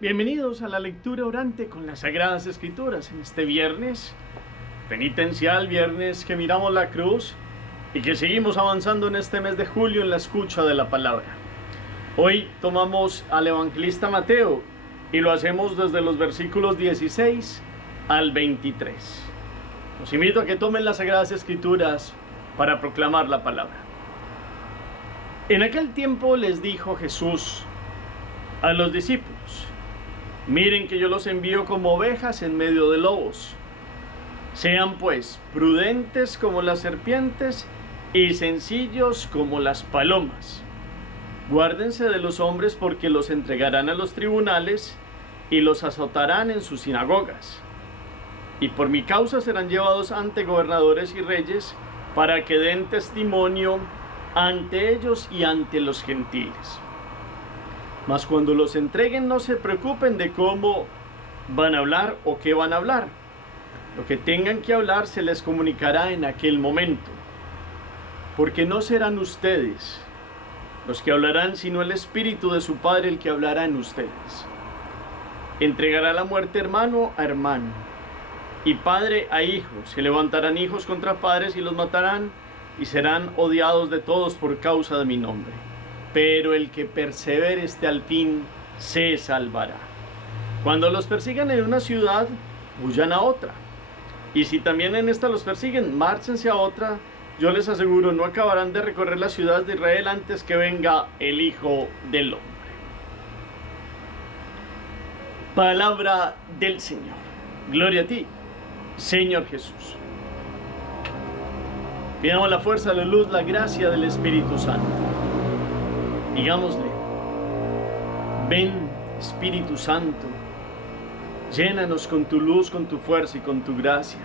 Bienvenidos a la lectura orante con las Sagradas Escrituras en este viernes penitencial, viernes que miramos la cruz y que seguimos avanzando en este mes de julio en la escucha de la palabra. Hoy tomamos al evangelista Mateo y lo hacemos desde los versículos 16 al 23. Los invito a que tomen las Sagradas Escrituras para proclamar la palabra. En aquel tiempo les dijo Jesús a los discípulos: miren que yo los envío como ovejas en medio de lobos. Sean pues prudentes como las serpientes y sencillos como las palomas. Guárdense de los hombres, porque los entregarán a los tribunales y los azotarán en sus sinagogas. Y por mi causa serán llevados ante gobernadores y reyes, para que den testimonio ante ellos y ante los gentiles. Mas cuando los entreguen, no se preocupen de cómo van a hablar o qué van a hablar. Lo que tengan que hablar se les comunicará en aquel momento. Porque no serán ustedes los que hablarán, sino el Espíritu de su Padre el que hablará en ustedes. Entregará la muerte hermano a hermano, y padre a hijo. Se levantarán hijos contra padres y los matarán, y serán odiados de todos por causa de mi nombre. Pero el que persevere hasta el fin se salvará. Cuando los persigan en una ciudad, huyan a otra. Y si también en esta los persiguen, márchense a otra. Yo les aseguro, no acabarán de recorrer la ciudad de Israel antes que venga el Hijo del Hombre. Palabra del Señor. Gloria a ti, Señor Jesús. Pidamos la fuerza, la luz, la gracia del Espíritu Santo. Digámosle: ven, Espíritu Santo, llénanos con tu luz, con tu fuerza y con tu gracia.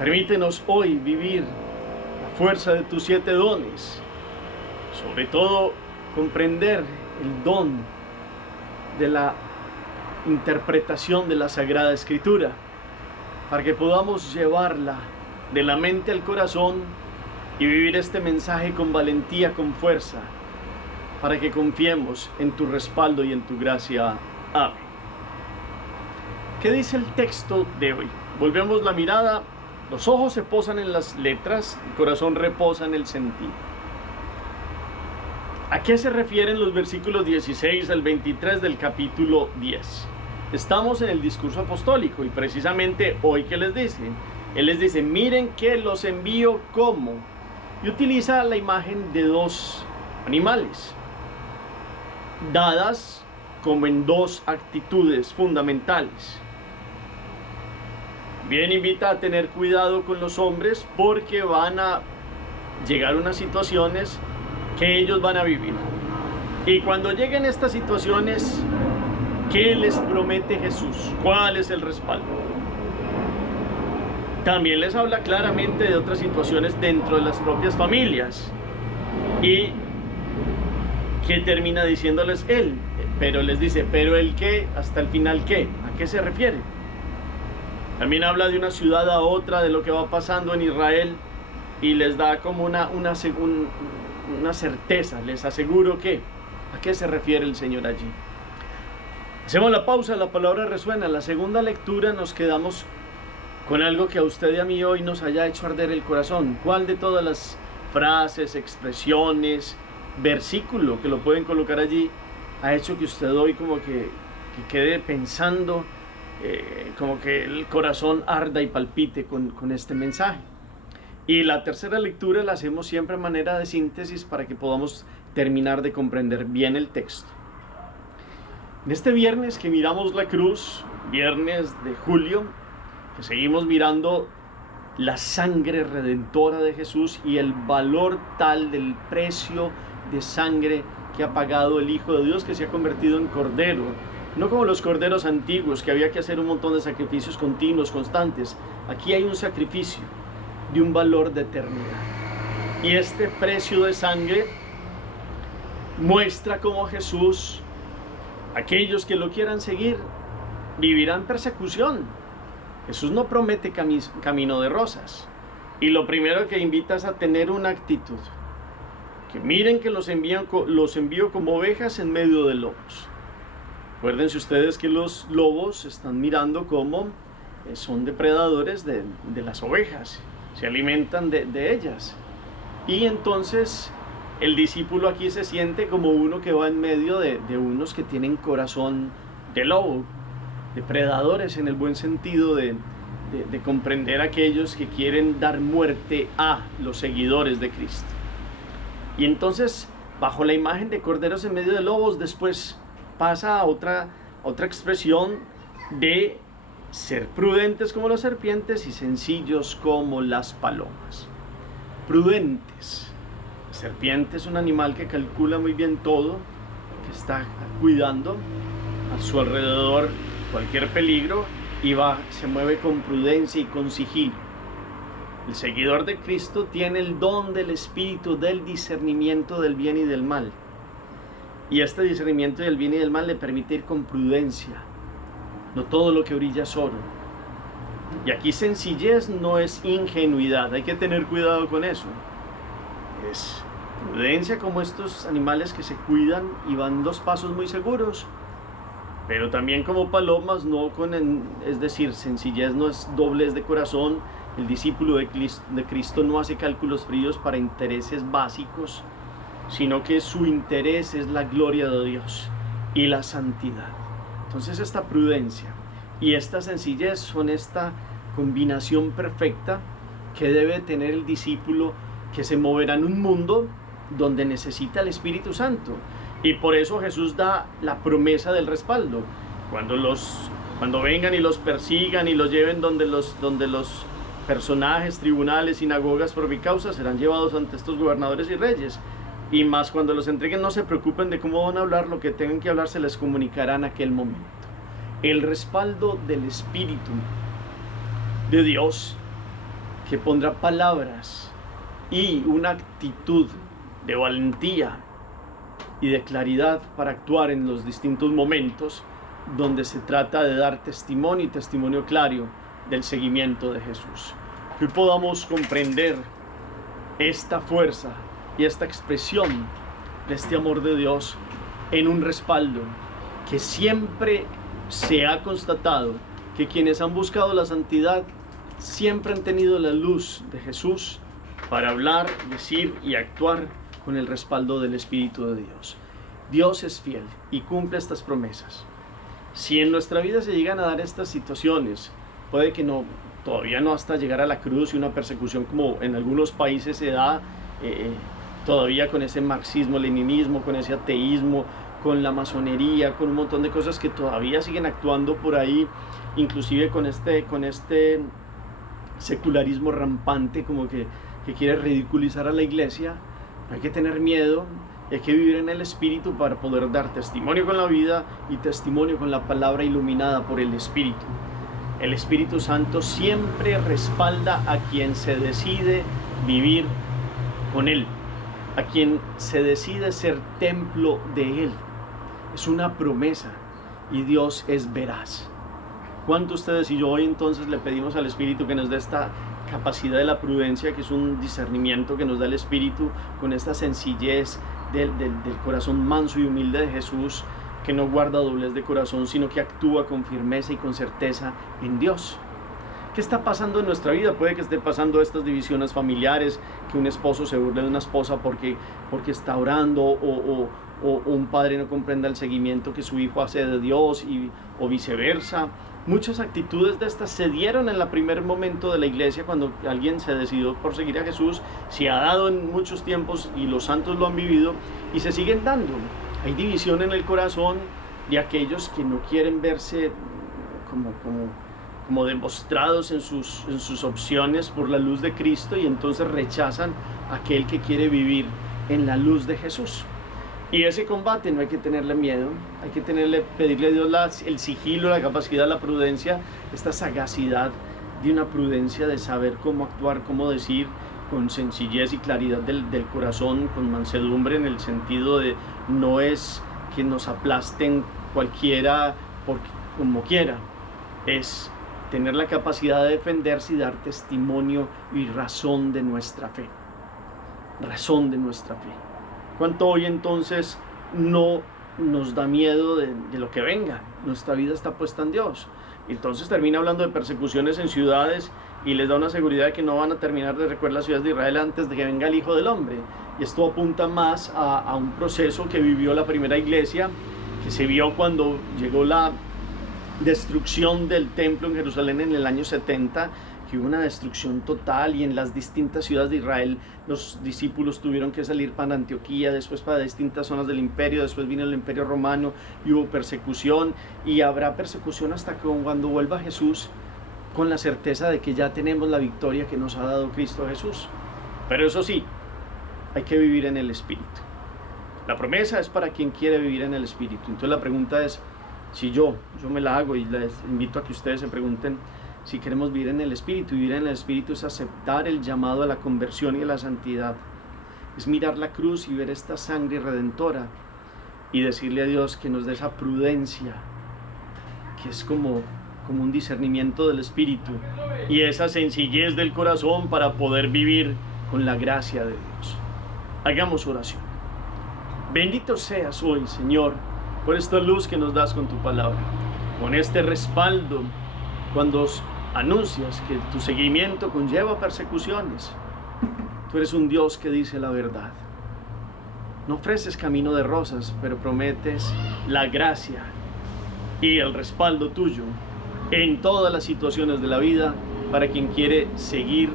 Permítenos hoy vivir la fuerza de tus 7 dones, sobre todo comprender el don de la interpretación de la Sagrada Escritura, para que podamos llevarla de la mente al corazón y vivir este mensaje con valentía, con fuerza, para que confiemos en tu respaldo y en tu gracia. Amén. ¿Qué dice el texto de hoy? Volvemos la mirada, los ojos se posan en las letras, el corazón reposa en el sentido. ¿A qué se refieren los versículos 16 al 23 del capítulo 10? Estamos en el discurso apostólico y precisamente hoy, ¿qué les dice? Él les dice: miren que los envío como, y utiliza la imagen de 2 animales, dadas como en 2 actitudes fundamentales. Bien, invita a tener cuidado con los hombres, porque van a llegar unas situaciones que ellos van a vivir. Y cuando lleguen estas situaciones, ¿qué les promete Jesús? ¿Cuál es el respaldo? También les habla claramente de otras situaciones dentro de las propias familias. ¿Y qué termina diciéndoles él? Pero les dice: ¿pero el qué? ¿Hasta el final qué? ¿A qué se refiere? También habla de una ciudad a otra, de lo que va pasando en Israel, y les da como una certeza. Les aseguro que, ¿a qué se refiere el Señor allí? Hacemos la pausa, la palabra resuena. En la segunda lectura nos quedamos con algo que a usted y a mí hoy nos haya hecho arder el corazón. ¿Cuál de todas las frases, expresiones, versículo que lo pueden colocar allí ha hecho que usted hoy como que quede pensando, como que el corazón arda y palpite con este mensaje? Y la tercera lectura la hacemos siempre a manera de síntesis para que podamos terminar de comprender bien el texto. En este viernes que miramos la cruz, viernes de julio, que seguimos mirando la sangre redentora de Jesús y el valor tal del precio de sangre que ha pagado el Hijo de Dios, que se ha convertido en cordero. No como los corderos antiguos, que había que hacer un montón de sacrificios continuos, constantes. Aquí hay un sacrificio de un valor de eternidad. Y este precio de sangre muestra cómo Jesús, aquellos que lo quieran seguir, vivirán persecución. Jesús no promete camino de rosas. Y lo primero que invita es a tener una actitud. Que miren que los envío como ovejas en medio de lobos. Acuérdense ustedes que los lobos están mirando cómo son depredadores de las ovejas, se alimentan de ellas. Y entonces el discípulo aquí se siente como uno que va en medio de unos que tienen corazón de lobo, depredadores en el buen sentido de comprender a aquellos que quieren dar muerte a los seguidores de Cristo. Y entonces, bajo la imagen de corderos en medio de lobos, después pasa a otra expresión de ser prudentes como las serpientes y sencillos como las palomas. Prudentes. La serpiente es un animal que calcula muy bien todo, que está cuidando a su alrededor cualquier peligro y se mueve con prudencia y con sigilo. El seguidor de Cristo tiene el don del Espíritu del discernimiento del bien y del mal. Y este discernimiento del bien y del mal le permite ir con prudencia. No todo lo que brilla es oro. Y aquí sencillez no es ingenuidad, hay que tener cuidado con eso. Es prudencia como estos animales que se cuidan y van 2 pasos muy seguros. Pero también como palomas, es decir, sencillez no es doblez de corazón. El discípulo de Cristo no hace cálculos fríos para intereses básicos, sino que su interés es la gloria de Dios y la santidad. Entonces esta prudencia y esta sencillez son esta combinación perfecta que debe tener el discípulo que se moverá en un mundo donde necesita el Espíritu Santo. Y por eso Jesús da la promesa del respaldo. Cuando vengan y los persigan y los lleven donde los personajes, tribunales, sinagogas por mi causa, serán llevados ante estos gobernadores y reyes. Y más cuando los entreguen, no se preocupen de cómo van a hablar, lo que tengan que hablar se les comunicará en aquel momento. El respaldo del Espíritu de Dios, que pondrá palabras y una actitud de valentía y de claridad para actuar en los distintos momentos donde se trata de dar testimonio y testimonio claro del seguimiento de Jesús. Que podamos comprender esta fuerza y esta expresión de este amor de Dios en un respaldo que siempre se ha constatado que quienes han buscado la santidad siempre han tenido la luz de Jesús para hablar, decir y actuar con el respaldo del Espíritu de Dios. Dios es fiel y cumple estas promesas. Si en nuestra vida se llegan a dar estas situaciones, puede que todavía no hasta llegar a la cruz y una persecución como en algunos países se da, todavía con ese marxismo-leninismo, con ese ateísmo, con la masonería, con un montón de cosas que todavía siguen actuando por ahí, inclusive con este secularismo rampante como que quiere ridiculizar a la iglesia. No hay que tener miedo, hay que vivir en el Espíritu para poder dar testimonio con la vida y testimonio con la palabra iluminada por el Espíritu. El Espíritu Santo siempre respalda a quien se decide vivir con Él, a quien se decide ser templo de Él. Es una promesa y Dios es veraz. ¿Cuánto ustedes y yo hoy entonces le pedimos al Espíritu que nos dé esta capacidad de la prudencia, que es un discernimiento que nos da el Espíritu, con esta sencillez del corazón manso y humilde de Jesús, que no guarda doblez de corazón, sino que actúa con firmeza y con certeza en Dios? ¿Qué está pasando en nuestra vida? Puede que esté pasando estas divisiones familiares, que un esposo se burle de una esposa porque está orando, o un padre no comprenda el seguimiento que su hijo hace de Dios, o viceversa. Muchas actitudes de estas se dieron en el primer momento de la iglesia, cuando alguien se decidió por seguir a Jesús. Se ha dado en muchos tiempos y los santos lo han vivido y se siguen dando. Hay división en el corazón de aquellos que no quieren verse como demostrados en sus opciones por la luz de Cristo, y entonces rechazan a aquel que quiere vivir en la luz de Jesús. Y ese combate no hay que tenerle miedo, hay que pedirle a Dios el sigilo, la capacidad, la prudencia, esta sagacidad de una prudencia de saber cómo actuar, cómo decir, con sencillez y claridad del corazón, con mansedumbre, en el sentido de no es que nos aplasten cualquiera como quiera, es tener la capacidad de defenderse y dar testimonio y razón de nuestra fe. Razón de nuestra fe. ¿Cuánto hoy entonces no nos da miedo de lo que venga. Nuestra vida está puesta en Dios. Entonces termina hablando de persecuciones en ciudades y les da una seguridad de que no van a terminar de recorrer las ciudades de Israel antes de que venga el Hijo del Hombre. Y esto apunta más a un proceso que vivió la primera iglesia, que se vio cuando llegó la destrucción del templo en Jerusalén en el año 70, que hubo una destrucción total, y en las distintas ciudades de Israel los discípulos tuvieron que salir para Antioquía, después para distintas zonas del imperio, después vino el imperio romano y hubo persecución, y habrá persecución hasta que cuando vuelva Jesús, con la certeza de que ya tenemos la victoria que nos ha dado Cristo Jesús. Pero eso sí, hay que vivir en el Espíritu. La promesa es para quien quiere vivir en el Espíritu. Entonces la pregunta es, si yo me la hago, y les invito a que ustedes se pregunten, si queremos vivir en el Espíritu. Vivir en el Espíritu es aceptar el llamado a la conversión y a la santidad. Es mirar la cruz y ver esta sangre redentora y decirle a Dios que nos dé esa prudencia, que es como un discernimiento del Espíritu, y esa sencillez del corazón para poder vivir con la gracia de Dios. Hagamos oración. Bendito seas hoy, Señor, por esta luz que nos das con tu palabra, con este respaldo cuando anuncias que tu seguimiento conlleva persecuciones. Tú eres un Dios que dice la verdad. No ofreces camino de rosas, pero prometes la gracia y el respaldo tuyo en todas las situaciones de la vida para quien quiere seguir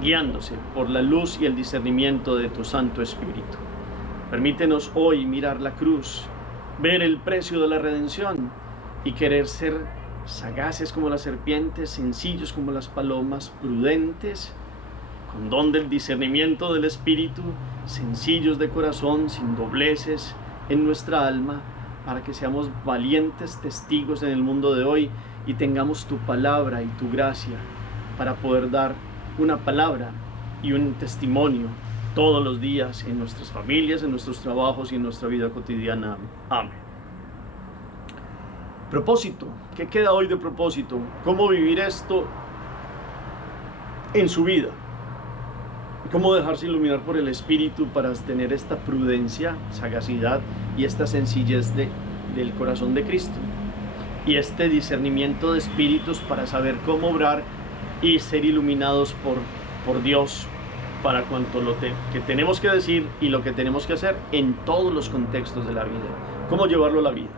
guiándose por la luz y el discernimiento de tu Santo Espíritu. Permítenos hoy mirar la cruz, ver el precio de la redención y querer ser sagaces como las serpientes, sencillos como las palomas, prudentes, con don del discernimiento del Espíritu, sencillos de corazón, sin dobleces en nuestra alma, para que seamos valientes testigos en el mundo de hoy y tengamos tu palabra y tu gracia para poder dar una palabra y un testimonio todos los días en nuestras familias, en nuestros trabajos y en nuestra vida cotidiana. Amén. Propósito. ¿Qué queda hoy de propósito? ¿Cómo vivir esto en su vida? ¿Cómo dejarse iluminar por el Espíritu para tener esta prudencia, sagacidad y esta sencillez del corazón de Cristo? Y este discernimiento de espíritus para saber cómo obrar y ser iluminados por Dios para cuanto que tenemos que decir y lo que tenemos que hacer en todos los contextos de la vida. ¿Cómo llevarlo a la vida?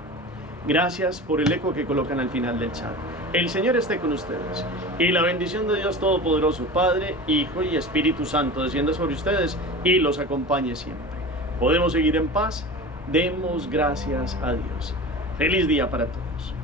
Gracias por el eco que colocan al final del chat. El Señor esté con ustedes y la bendición de Dios Todopoderoso, Padre, Hijo y Espíritu Santo descienda sobre ustedes y los acompañe siempre. Podemos seguir en paz. Demos gracias a Dios. Feliz día para todos.